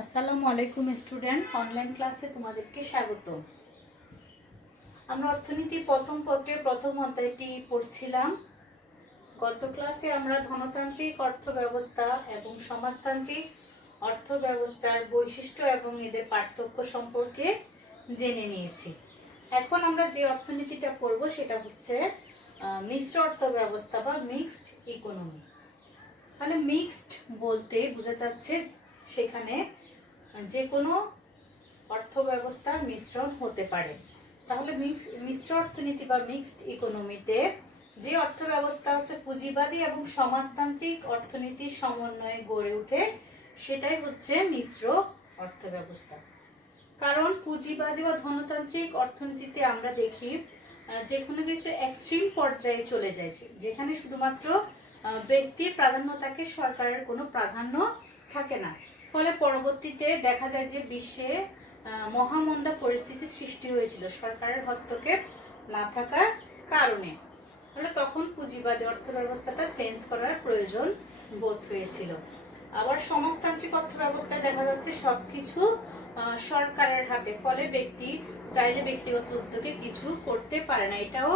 আসসালামু আলাইকুম student, online ক্লাসে তোমাদেরকে স্বাগত। আমরা অর্থনীতি প্রথম পত্রের প্রথম অধ্যায়টি পড়ছিলাম। গত ক্লাসে আমরা ধনতান্ত্রিক অর্থব্যবস্থা এবং সমাজতান্ত্রিক অর্থব্যবস্থার বৈশিষ্ট্য এবং এদের পার্থক্য সম্পর্কে জেনে নিয়েছি। এখন আমরা যে অর্থনীতিটা পড়ব সেটা হচ্ছে মিশ্র অর্থব্যবস্থা বা মিক্সড ইকোনমি। তাহলে মিক্সড বলতে বোঝা যাচ্ছে সেখানে যে কোনো অর্থ ব্যবস্থার মিশ্রণ হতে পারে। তাহলে মিশ্র অর্থনীতি বা মিক্সড ইকোনমিতে যে অর্থ ব্যবস্থা হচ্ছে পুঁজিবাদী এবং সমাজতান্ত্রিক অর্থনীতির সমন্বয়ে গড়ে ওঠে সেটাই হচ্ছে মিশ্র অর্থ ব্যবস্থা। কারণ পুঁজিবাদী বা ধনতান্ত্রিক অর্থনীতিতে আমরা দেখি যে কোনো কিছু এক্সট্রিম পর্যায়ে চলে যায়, যেখানে শুধুমাত্র ব্যক্তির প্রাধান্য থাকে, সরকারের কোনো প্রাধান্য থাকে না। ফলে পরবর্তীতে দেখা যায় যে বিশ্বে মহামন্দা পরিস্থিতির সৃষ্টি হয়েছিল সরকারের হস্তক্ষেপ না থাকার কারণে। তাহলে তখন পুঁজিবাদী অর্থ ব্যবস্থাটা চেঞ্জ করার প্রয়োজন বোধ হয়েছিল। আবার সমাজতান্ত্রিক অর্থ ব্যবস্থায় দেখা যাচ্ছে সবকিছু সরকারের হাতে, ফলে ব্যক্তি চাইলে ব্যক্তিগত উদ্যোগে কিছু করতে পারে না। এটাও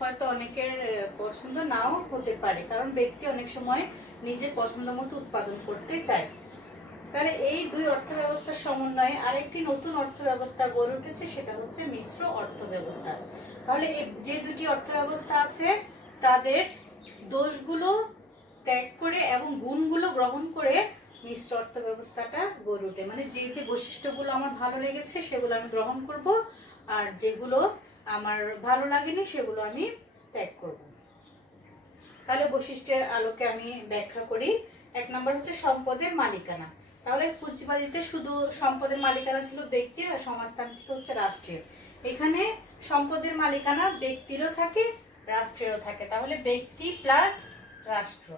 হয়তো অনেকের পছন্দ নাও হতে পারে, কারণ ব্যক্তি অনেক সময় নিজের পছন্দ মতো উৎপাদন করতে চায়। তাহলে এই দুই অর্থ ব্যবস্থার সমন্বয়ে আরেকটি নতুন অর্থ ব্যবস্থা গড়ে উঠেছে, সেটা হচ্ছে মিশ্র অর্থ ব্যবস্থা। তাহলে যে দুটি অর্থ ব্যবস্থা আছে তাদের দোষগুলো ত্যাগ করে এবং গুণগুলো গ্রহণ করে মিশ্র অর্থ ব্যবস্থাটা গড়ে ওঠে। মানে যে যে বৈশিষ্ট্যগুলো আমার ভালো লেগেছে সেগুলো আমি গ্রহণ করব, আর যেগুলো আমার ভালো লাগেনি সেগুলো আমি ত্যাগ করব। তাহলে বৈশিষ্ট্যের আলোকে আমি ব্যাখ্যা করি। এক নম্বর হচ্ছে সম্পদের মালিকানা। তাহলে পুঁজিবাদীতে শুধু সম্পদের মালিকানা ছিল ব্যক্তির, আর সমাজতান্ত্রিক হচ্ছে রাষ্ট্রের। এখানে সম্পদের মালিকানা ব্যক্তিরও থাকে, রাষ্ট্রেরও থাকে। তাহলে ব্যক্তি প্লাস রাষ্ট্র।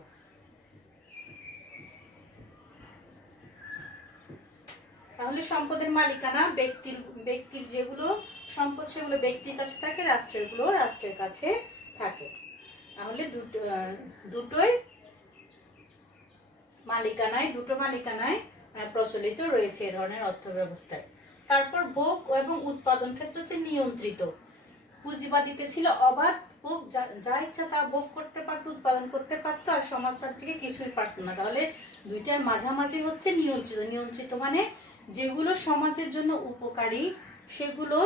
তাহলে সম্পদের মালিকানা ব্যক্তির যেগুলো সম্পদ সেগুলো ব্যক্তির কাছে থাকে, রাষ্ট্রেরগুলো রাষ্ট্রের কাছে থাকে। তাহলে দুটো মালিকানায় প্রচলিত রয়েছে এ ধরনের অর্থ ব্যবস্থায়। তারপর ভোগ এবং উৎপাদন ক্ষেত্র হচ্ছে নিয়ন্ত্রিত। পুঁজিবাদীতে ছিল অবাধ ভোগ, যা ইচ্ছা তা ভোগ করতে পারতো, উৎপাদন করতে পারতো, আর সমাজতান্ত্রিকে কিছুই পারতো না। তাহলে দুইটার মাঝামাঝি হচ্ছে নিয়ন্ত্রিত মানে যেগুলো সমাজের জন্য উপকারী সেগুলো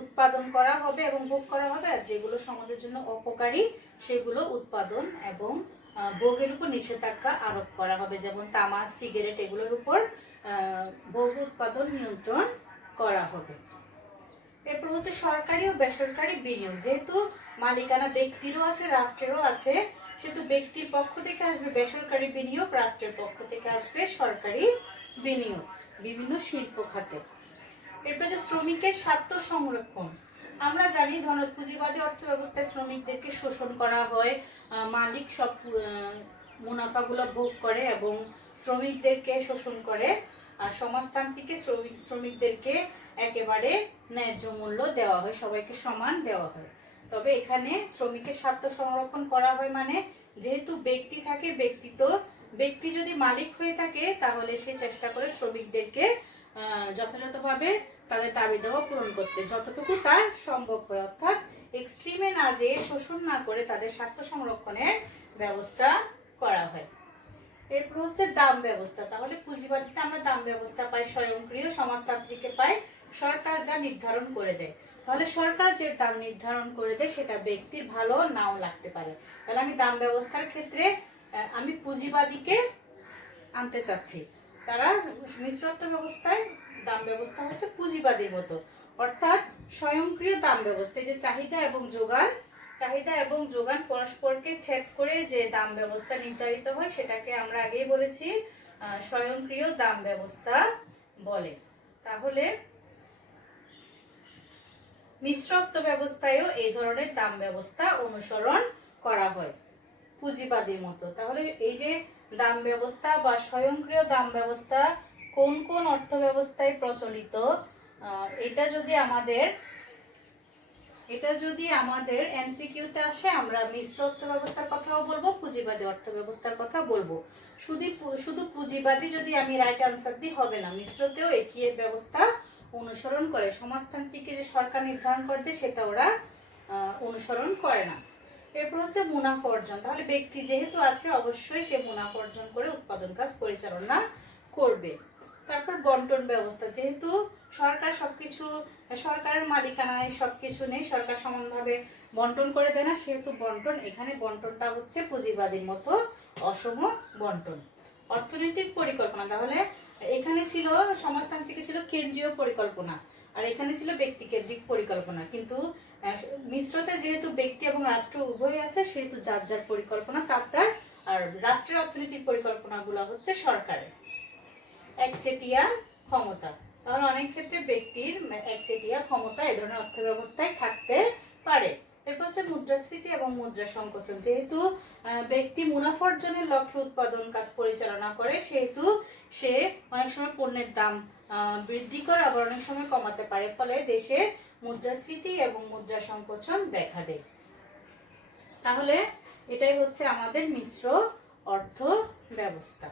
উৎপাদন করা হবে এবং ভোগ করা হবে, আর যেগুলো সমাজের জন্য অপকারী সেগুলো উৎপাদন এবং ভোগের উপর নিষেধাজ্ঞা আরোপ করা হবে, যেমন তামাক, সিগারেট, এগুলোর উপর ভোগ উৎপাদন নিয়ন্ত্রণ করা হবে। এরপর হচ্ছে সরকারি ও বেসরকারি বিনিয়োগ। যেহেতু মালিকানা ব্যক্তিরও আছে, রাষ্ট্রেরও আছে, সেহেতু ব্যক্তির পক্ষ থেকে আসবে বেসরকারি বিনিয়োগ, রাষ্ট্রের পক্ষ থেকে আসবে সরকারি বিনিয়োগ বিভিন্ন শিল্প খাতে। এরপর হচ্ছে শ্রমিকের স্বার্থ সংরক্ষণ। আমরা জানি পুঁজিবাদী অর্থ ব্যবস্থায় শ্রমিকদেরকে শোষণ করা হয়, মালিক সব মুনাফাগুলো ভোগ করে এবং শ্রমিকদেরকে শোষণ করে। আর সমাজতান্ত্রিকে শ্রমিকদেরকে একেবারে ন্যায্য মূল্য দেওয়া হয়, সবাইকে সমান দেওয়া হয়। তবে এখানে শ্রমিকের স্বার্থ সংরক্ষণ করা হয় মানে যেহেতু ব্যক্তি থাকে, ব্যক্তি যদি মালিক হয়ে থাকে তাহলে সে চেষ্টা করে শ্রমিকদেরকে যথাযথভাবে তাদের দাবি দেওয়া পূরণ করতে, যতটুকু তার সম্ভব হয়। অর্থাৎ এক্সট্রিমে না যেয়ে শোষণ না করে তাদের স্বার্থ সংরক্ষণের ব্যবস্থা করা হয়। এরপর হচ্ছে দাম ব্যবস্থা। তাহলে পুঁজিবাদীতে আমরা দাম ব্যবস্থা পাই স্বয়ংক্রিয়, সমাজতান্ত্রিকে পাই সরকার যা নির্ধারণ করে দেয়। তাহলে সরকার যে দাম নির্ধারণ করে দেয় সেটা ব্যক্তির ভালো নাও লাগতে পারে। তাহলে আমি দাম ব্যবস্থার ক্ষেত্রে আমি পুঁজিবাদীকে আনতে চাচ্ছি। তারা মিশ্র অর্থ ব্যবস্থায় দাম ব্যবস্থা হচ্ছে পুঁজিবাদীর মতো, অর্থাৎ স্বয়ংক্রিয় দাম ব্যবস্থা। এই যে চাহিদা এবং যোগান পরস্পরকে ছেদ করে যে দাম ব্যবস্থা নির্ধারিত হয় সেটাকে আমরা আগেই বলেছি স্বয়ংক্রিয় দাম ব্যবস্থা বলে। তাহলে মিশ্র অর্থ ব্যবস্থায়ও এই ধরনের দাম ব্যবস্থা অনুসরণ করা হয় পুঁজিবাদীর মতো। তাহলে এই যে দাম ব্যবস্থা বা স্বয়ংক্রিয় দাম ব্যবস্থা কোন কোন অর্থ ব্যবস্থায় প্রচলিত, এটা যদি আমাদের এটা যদি আমাদের এমসিকিউতে আসে আমরা মিশ্র অর্থ ব্যবস্থার কথাও বলবো, পুঁজিবাদী অর্থ ব্যবস্থার কথা বলবো। শুধু পুঁজিবাদী যদি আমি রাইট আনসার দিই হবে না, মিশ্রতেও একই ব্যবস্থা অনুসরণ করে। সমাজতান্ত্রিকে যে সরকার নির্ধারণ করে দেয় সেটা ওরা অনুসরণ করে না। এরপর হচ্ছে মুনাফা অর্জন। তাহলে ব্যক্তি যেহেতু আছে অবশ্যই সে মুনাফা অর্জন করে উৎপাদন কাজ পরিচালনা করবে। তারপর বন্টন ব্যবস্থা, যেহেতু সরকার সবকিছু সরকারের মালিকানায় সবকিছু নেই, সরকার সমানভাবে বন্টন করে দেয় না, সেহেতু বন্টন, এখানে বন্টনটা হচ্ছে পুঁজিবাদীর মতো অসম বন্টন। অর্থনৈতিক পরিকল্পনা, তাহলে এখানে ছিল সমাজতান্ত্রিকে ছিল কেন্দ্রীয় পরিকল্পনা আর এখানে ছিল ব্যক্তিকেন্দ্রিক পরিকল্পনা, কিন্তু মিশ্রতে যেহেতু ব্যক্তি এবং রাষ্ট্র উভয় আছে সেহেতু যার যার পরিকল্পনা তার, আর রাষ্ট্রের অর্থনৈতিক পরিকল্পনাগুলো হচ্ছে সরকারের। একচেটিয়া ক্ষমতা, তাহলে অনেক ক্ষেত্রে ব্যক্তির একচেটিয়া ক্ষমতা এ ধরনের অর্থ ব্যবস্থায় থাকতে পারে। এরপর হচ্ছে মুদ্রাস্ফীতি এবং মুদ্রা সংকোচন, যেহেতু ব্যক্তি মুনাফা অর্জনের লক্ষ্যে উৎপাদন কাজ পরিচালনা করে সেহেতু সে অনেক সময় পণ্যের দাম বৃদ্ধি করে আবার অনেক সময় কমাতে পারে, ফলে দেশে মুদ্রাস্ফীতি এবং মুদ্রা সংকোচন দেখা দেয়। তাহলে এটাই হচ্ছে আমাদের মিশ্র অর্থ ব্যবস্থা।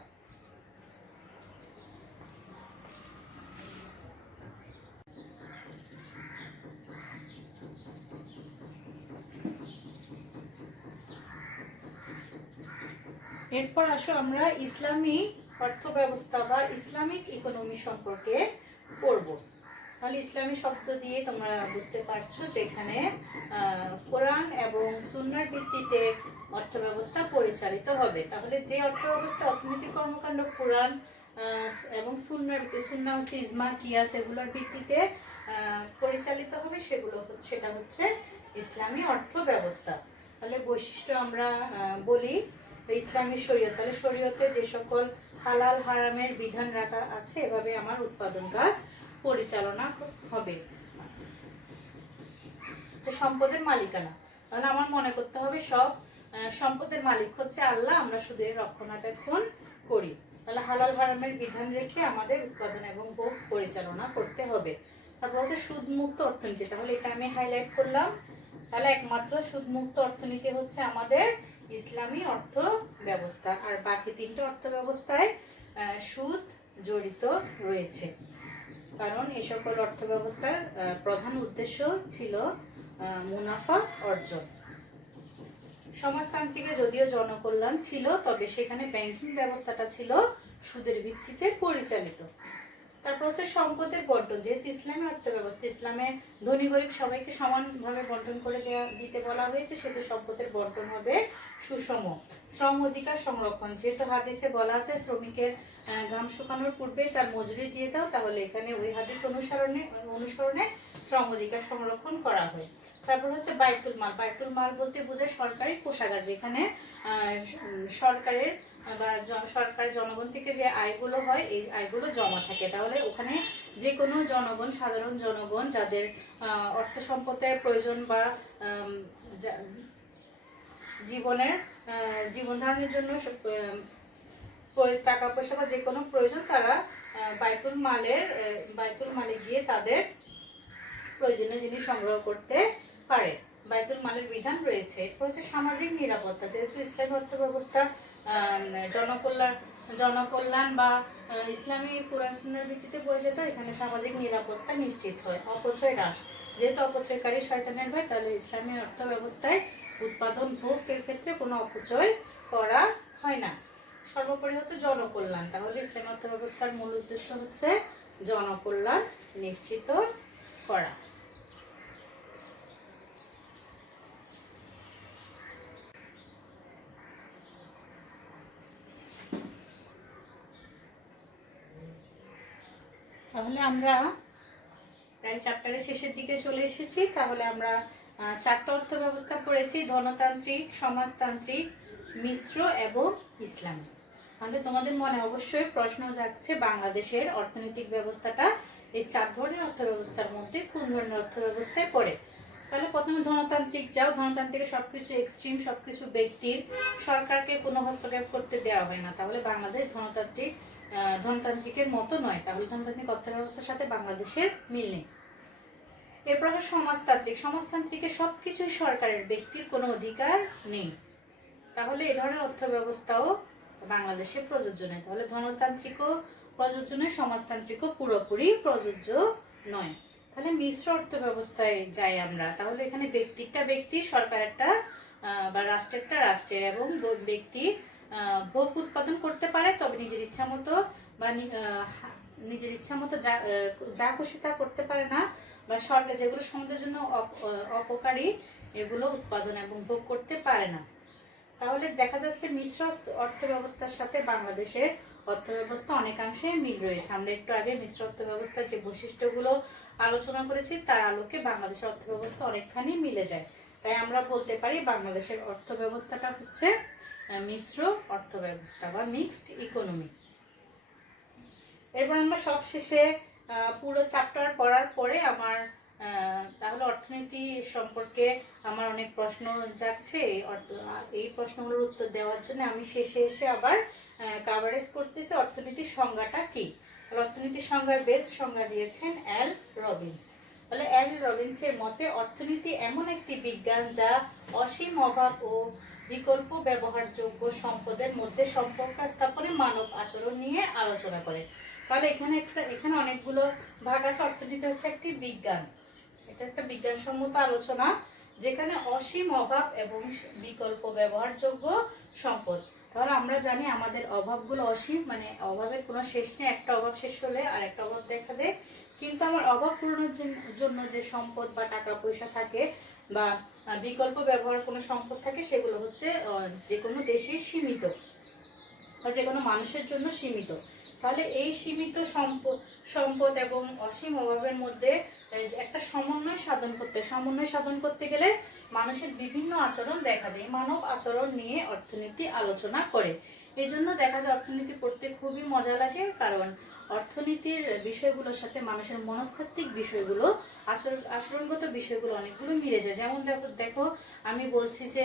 এরপর আসো আমরা ইসলামী অর্থ ব্যবস্থা বা ইসলামিক ইকোনমি সম্পর্কে পড়ব। তাহলে ইসলামী শব্দ দিয়ে তোমরা বুঝতে পারছো যে এখানে কোরআন এবং সুন্নাহর ভিত্তিতে অর্থ ব্যবস্থা পরিচালিত হবে। তাহলে যে অর্থ ব্যবস্থা অর্থনৈতিক কর্মকাণ্ড কোরআন এবং সুন্নাহ হচ্ছে ইজমা কিয়াস এগুলোর ভিত্তিতে পরিচালিত হবে সেটা হচ্ছে ইসলামী অর্থ ব্যবস্থা। তাহলে বৈশিষ্ট্য আমরা বলি ইসলামী শরীয়ত, তাহলে শরীয়তে যে সকল হালাল হারামের বিধান রাখা আছে এভাবে আমার উৎপাদন কাজ পরিচালনা হবে। সম্পদের মালিকানা, তাহলে আমার মনে করতে হবে সব সম্পদের মালিক হচ্ছে আল্লাহ, আমরা শুধু এর রক্ষণাবেক্ষণ করি। তাহলে হালাল হারামের বিধান রেখে আমাদের উৎপাদন এবং ভোগ পরিচালনা করতে হবে। তারপর হচ্ছে সুদমুক্ত অর্থনীতি, তাহলে এটা আমি হাইলাইট করলাম। তাহলে একমাত্র সুদমুক্ত অর্থনীতি হচ্ছে আমাদের ইসলামী অর্থ ব্যবস্থা, আর বাকি তিনটে অর্থ ব্যবস্থায় সুদ জড়িত রয়েছে, কারণ এই সকল অর্থ ব্যবস্থার প্রধান উদ্দেশ্য ছিল মুনাফা অর্জন। সমাজতান্ত্রিকে যদিও জনকল্যাণ ছিল, তবে সেখানে ব্যাংকিং ব্যবস্থাটা ছিল সুদের ভিত্তিতে পরিচালিত। তারপর হচ্ছে সম্পদের বন্টন, যেহেতু ইসলামী অর্থ ব্যবস্থা, ইসলামে ধনী গরিব সবাইকে সমানভাবে বন্টন করে দিতে বলা হয়েছে, সেহেতু সম্পদের বন্টন হবে সুষম। শ্রম অধিকার সংরক্ষণ, যেহেতু হাদিসে বলা আছে শ্রমিকের ঘাম শুকানোর পূর্বে তার মজুরি দিয়ে দাও, তাহলে এখানে ওই হাদিস অনুসরণে শ্রম অধিকার সংরক্ষণ করা হয়। তারপর হচ্ছে বাইতুল মাল, বাইতুল মাল বলতে বোঝায় সরকারি কোষাগার, যেখানে সরকারের বা সরকার জনগণ থেকে যে আয়গুলো হয় এই আয়গুলো জমা থাকে। তাহলে ওখানে যে কোনো জনগণ, সাধারণ জনগণ যাদের অর্থ সম্পদের প্রয়োজন বা জীবন ধারণের জন্য টাকা পয়সা বা যে কোনো প্রয়োজন, তারা বাইতুল মালে গিয়ে তাদের প্রয়োজনীয় জিনিস সংগ্রহ করতে পারে। বাইতুল মালের বিধান রয়েছে। এরপর হচ্ছে সামাজিক নিরাপত্তা, যেহেতু ইসলামী অর্থ ব্যবস্থা জনকল্যাণ বা ইসলামী কোরআন সুন্নাহর ভিত্তিতে পরিচালিত, এখানে সামাজিক নিরাপত্তা নিশ্চিত হয়। অপচয় হ্রাস, যেহেতু অপচয়কারী শয়তানের ভয়, তাহলে ইসলামী অর্থ ব্যবস্থায় উৎপাদন ভোগের ক্ষেত্রে কোনো অপচয় করা হয় না। সর্বোপরি হচ্ছে জনকল্যাণ, তাহলে ইসলামী অর্থ ব্যবস্থার মূল উদ্দেশ্য হচ্ছে জনকল্যাণ নিশ্চিত করা। তাহলে আমরা প্রায় চ্যাপ্টারের শেষের দিকে চলে এসেছি। তাহলে আমরা চারটা অর্থ ব্যবস্থা পড়েছি: ধনতান্ত্রিক, সমাজতান্ত্রিক, মিশ্র এবং ইসলামী। তাহলে তোমাদের মনে অবশ্যই প্রশ্ন জাগছে বাংলাদেশের অর্থনৈতিক ব্যবস্থাটা এই চার ধরনের অর্থ ব্যবস্থার মধ্যে কোন ধরনের অর্থ ব্যবস্থায় পড়ে। তাহলে প্রথমে ধনতান্ত্রিক যাও। ধনতান্ত্রিকে সবকিছু এক্সট্রিম, সবকিছু ব্যক্তির, সরকারকে কোনো হস্তক্ষেপ করতে দেওয়া হয় না। তাহলে বাংলাদেশ ধনতান্ত্রিকের মতো নয়, তাহলে ধনতান্ত্রিক অর্থ ব্যবস্থার সাথে বাংলাদেশের মিল নেই। এরপর হলো সমাজতান্ত্রিক। সমাজতান্ত্রিকে সবকিছুই সরকারের, ব্যক্তির কোনো অধিকার নেই। তাহলে এই ধরনের অর্থ ব্যবস্থাও বাংলাদেশে প্রযোজ্য নয়। তাহলে ধনতান্ত্রিকও প্রযোজ্য নয়, সমাজতান্ত্রিকও পুরোপুরি প্রযোজ্য নয়। তাহলে মিশ্র অর্থ ব্যবস্থায় যাই আমরা। তাহলে এখানে ব্যক্তিটা ব্যক্তি, সরকারেরটা বা রাষ্ট্রেরটা রাষ্ট্রের, এবং ব্যক্তি ভোগ উৎপাদন করতে পারে, তবে নিজের ইচ্ছা মতো বা নিজের ইচ্ছা মতো যা খুশি তা করতে পারে না, বা সরকার যেগুলো সমাজের জন্য অপকারী এগুলো উৎপাদন এবং ভোগ করতে পারে না। তাহলে দেখা যাচ্ছে মিশ্র অর্থ ব্যবস্থার সাথে বাংলাদেশের অর্থ ব্যবস্থা অনেকাংশে মিল রয়েছে। আমরা একটু আগে মিশ্র অর্থ ব্যবস্থার যে বৈশিষ্ট্যগুলো আলোচনা করেছি তার আলোকে বাংলাদেশের অর্থ ব্যবস্থা অনেকখানি মিলে যায়। তাই আমরা বলতে পারি বাংলাদেশের অর্থ ব্যবস্থাটা হচ্ছে মিশ্র অর্থ ব্যবস্থা বা মিক্সড ইকোনমি। এরপর আমরা সবশেষে পুরো চ্যাপ্টার পড়ার পরে আমার তাহলে অর্থনীতি সম্পর্কে আমার অনেক প্রশ্ন যাচ্ছে। এই প্রশ্নগুলোর উত্তর দেওয়ার জন্য আমি শেষে এসে আবার কাভারেজ করতেছি অর্থনীতির সংজ্ঞাটা কি। অর্থনীতির সংজ্ঞার বেস্ট সংজ্ঞা দিয়েছেন এল রবিন্স। তাহলে এল রবিন্সের মতে অর্থনীতি এমন একটি বিজ্ঞান যা অসীম অভাব ও বিকল্প ব্যবহারযোগ্য সম্পদের মধ্যে সম্পর্ক স্থাপনে মানব আচরণ নিয়ে আলোচনা করে। তাহলে এখানে অনেকগুলো ভাগ আছে। অর্থনীতি হচ্ছে একটি বিজ্ঞান, এটা একটা বিজ্ঞানসম্মত আলোচনা যেখানে অসীম অভাব এবং বিকল্প ব্যবহারযোগ্য সম্পদ। তাহলে আমরা জানি আমাদের অভাবগুলো অসীম, মানে অভাবের কোনো শেষ নেই। একটা অভাব শেষ হলে আর একটা অভাব দেখা দেয়। কিন্তু আমার অভাব পূরণের জন্য যে সম্পদ বা টাকা পয়সা থাকে বা বিকল্প ব্যবহার কোনো সম্পদ থাকে, সেগুলো হচ্ছে যে কোনো দেশেই সীমিত বা যে কোনো মানুষের জন্য সীমিত। তাহলে এই সীমিত সম্পদ এবং অসীম অভাবের মধ্যে একটা সমন্বয় সাধন করতে গেলে মানুষের বিভিন্ন আচরণ দেখা দেয়। মানব আচরণ নিয়ে অর্থনীতি আলোচনা করে। এই জন্য দেখা যায় অর্থনীতি পড়তে খুবই মজা লাগে, কারণ অর্থনীতির বিষয়গুলোর সাথে মানুষের মনস্তাত্ত্বিক বিষয়গুলো, আচরণগত বিষয়গুলো অনেকগুলো মিলে যায়। যেমন দেখো আমি বলছি যে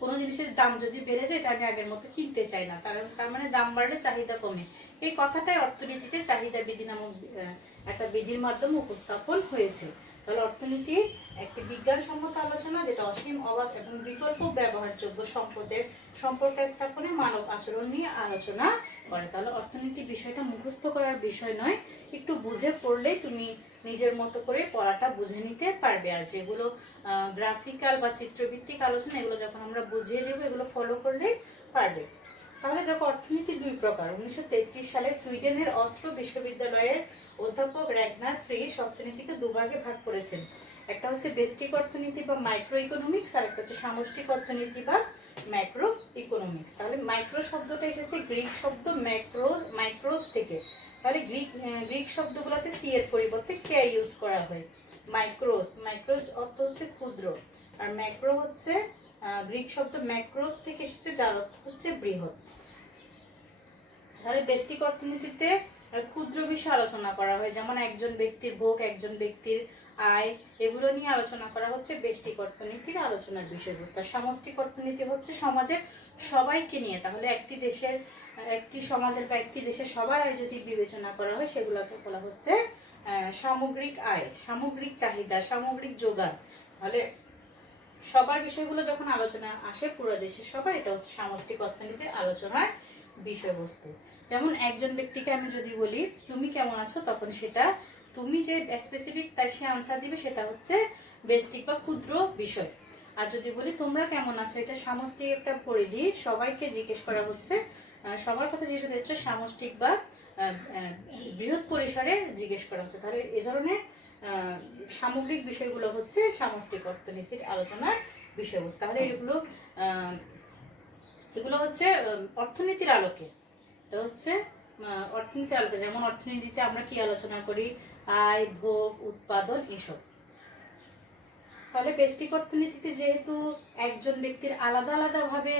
কোনো জিনিসের দাম যদি বেড়ে যায়, এটা আমি আগের মতো কিনতে চাই না, তার মানে দাম বাড়লে চাহিদা কমে। এই কথাটাই অর্থনীতিতে চাহিদা বিধি নামক একটা বিধির মাধ্যমে উপস্থাপন হয়েছে। তাহলে অর্থনীতি একটি বিজ্ঞানসম্মত আলোচনা যেটা অসীম অভাব এবং বিকল্প ব্যবহারযোগ্য সম্পদের সম্পর্ক স্থাপনে মানব আচরণ নিয়ে আলোচনা করে। তাহলে অর্থনীতি বিষয়টা মুখস্থ করার বিষয় নয়, একটু বুঝে পড়লেই তুমি নিজের মতো করে পড়াটা বুঝে নিতে পারবে। আর যেগুলো গ্রাফিক্যাল বা চিত্রভিত্তিক আলোচনা, এগুলো যখন আমরা বুঝিয়ে দেবো এগুলো ফলো করলেই পারবে। তাহলে দেখো অর্থনীতি দুই প্রকার। 1933 সালে সুইডেনের অসলো বিশ্ববিদ্যালয়ের অধ্যাপক র্যাগনার ফ্রিস অর্থনীতিকে দুভাগে ভাগ করেছেন। একটা হচ্ছে বেস্টিক অর্থনীতি বা মাইক্রো ইকোনমিক্স, আর একটা হচ্ছে সামষ্টিক অর্থনীতি বা ম্যাক্রো ইকোনমিক্স। তাহলে মাইক্রো শব্দটা এসেছে গ্রিক শব্দ মাইক্রোস থেকে। তাহলে গ্রিক শব্দগুলোতে সি এর পরিবর্তে কে ইউজ করা হয়। মাইক্রোস অর্থ হচ্ছে ক্ষুদ্র, আর ম্যাক্রো হচ্ছে গ্রিক শব্দ ম্যাক্রোস থেকে এসেছে, যার অর্থ হচ্ছে বৃহৎ। তাহলে বেস্টিক অর্থনীতিতে ক্ষুদ্র বিষয় আলোচনা করা হয়, যেমন একজন ব্যক্তির ভোগ, একজন ব্যক্তির আয়, এগুলো নিয়ে আলোচনা করা হচ্ছে বেস্টিক অর্থনীতির আলোচনার বিষয়বস্তু। সামষ্টিক অর্থনীতি হচ্ছে সমাজের সবাইকে নিয়ে। তাহলে একটি সমাজের বা একটি দেশের সবার আয় যদি বিবেচনা করা হয়, সেগুলোকে বলা হচ্ছে সামগ্রিক আয়, সামগ্রিক চাহিদা, সামগ্রিক যোগান। তাহলে সবার বিষয়গুলো যখন আলোচনা আসে, পুরো দেশের সবার, এটা হচ্ছে সামষ্টিক অর্থনীতির আলোচনার বিষয়বস্তু। যেমন একজন ব্যক্তিকে আমি যদি বলি তুমি কেমন আছো, তখন সেটা তুমি যে স্পেসিফিক তাই সে আনসার দিবে, সেটা হচ্ছে বেস্টিক বা ক্ষুদ্র বিষয়। আর যদি বলি তোমরা কেমন আছো, এটা সামষ্টিক একটা পরিধি, সবাইকে জিজ্ঞেস করা হচ্ছে, সবার কথা জিজ্ঞেস হচ্ছে, সামষ্টিক বা বৃহৎ পরিসরে জিজ্ঞেস করা হচ্ছে। তাহলে এ ধরনের সামগ্রিক বিষয়গুলো হচ্ছে সামষ্টিক অর্থনীতির আলোচনার বিষয়বস্তু। তাহলে এগুলো হচ্ছে অর্থনীতির আলোকে। এটা হচ্ছে অর্থনীতির আলোকে। যেমন অর্থনীতিতে আমরা কি আলোচনা করি, আয়, ভোগ, উৎপাদন, এসব। তাহলে বেস্টিক অর্থনীতিতে যেহেতু একজন ব্যক্তির আলাদা আলাদা ভাবে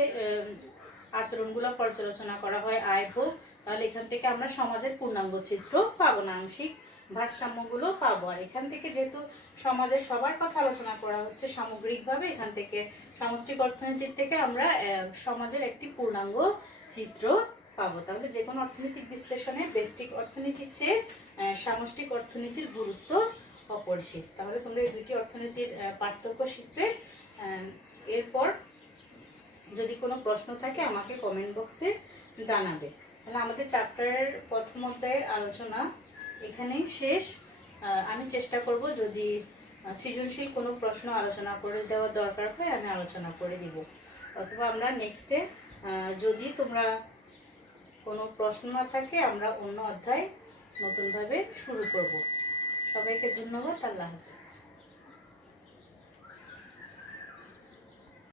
আচরণগুলো পর্যালোচনা করা হয়, আয়, ভোগ, তাহলে এখান থেকে আমরা সমাজের পূর্ণাঙ্গ চিত্র পাবো না, আংশিক ভারসাম্যগুলো পাবো। আর এখান থেকে যেহেতু সমাজের সবার কথা আলোচনা করা হচ্ছে সামগ্রিকভাবে, এখান থেকে সামষ্টিক অর্থনীতির থেকে আমরা সমাজের একটি পূর্ণাঙ্গ চিত্র পাবো। তাহলে যে কোনো অর্থনৈতিক বিশ্লেষণে বেস্টিক অর্থনীতির চেয়ে সামষ্টিক অর্থনীতির গুরুত্ব অপরিচিত। তাহলে তোমরা এই দুটি অর্থনীতির পার্থক্য শিখবে। এরপর যদি কোনো প্রশ্ন থাকে আমাকে কমেন্ট বক্সে জানাবে। তাহলে আমাদের চ্যাপ্টারের প্রথম অধ্যায়ের আলোচনা এখানেই শেষ। আমি চেষ্টা করব যদি সৃজনশীল কোনো প্রশ্ন আলোচনা করে দেওয়ার দরকার হয় আমি আলোচনা করে দিব, অথবা আমরা নেক্সটে যদি তোমরা কোনো প্রশ্ন না থাকে আমরা অন্য অধ্যায় নতুনভাবে শুরু করব। সবাইকে ধন্যবাদ। আল্লাহ হাফেজ।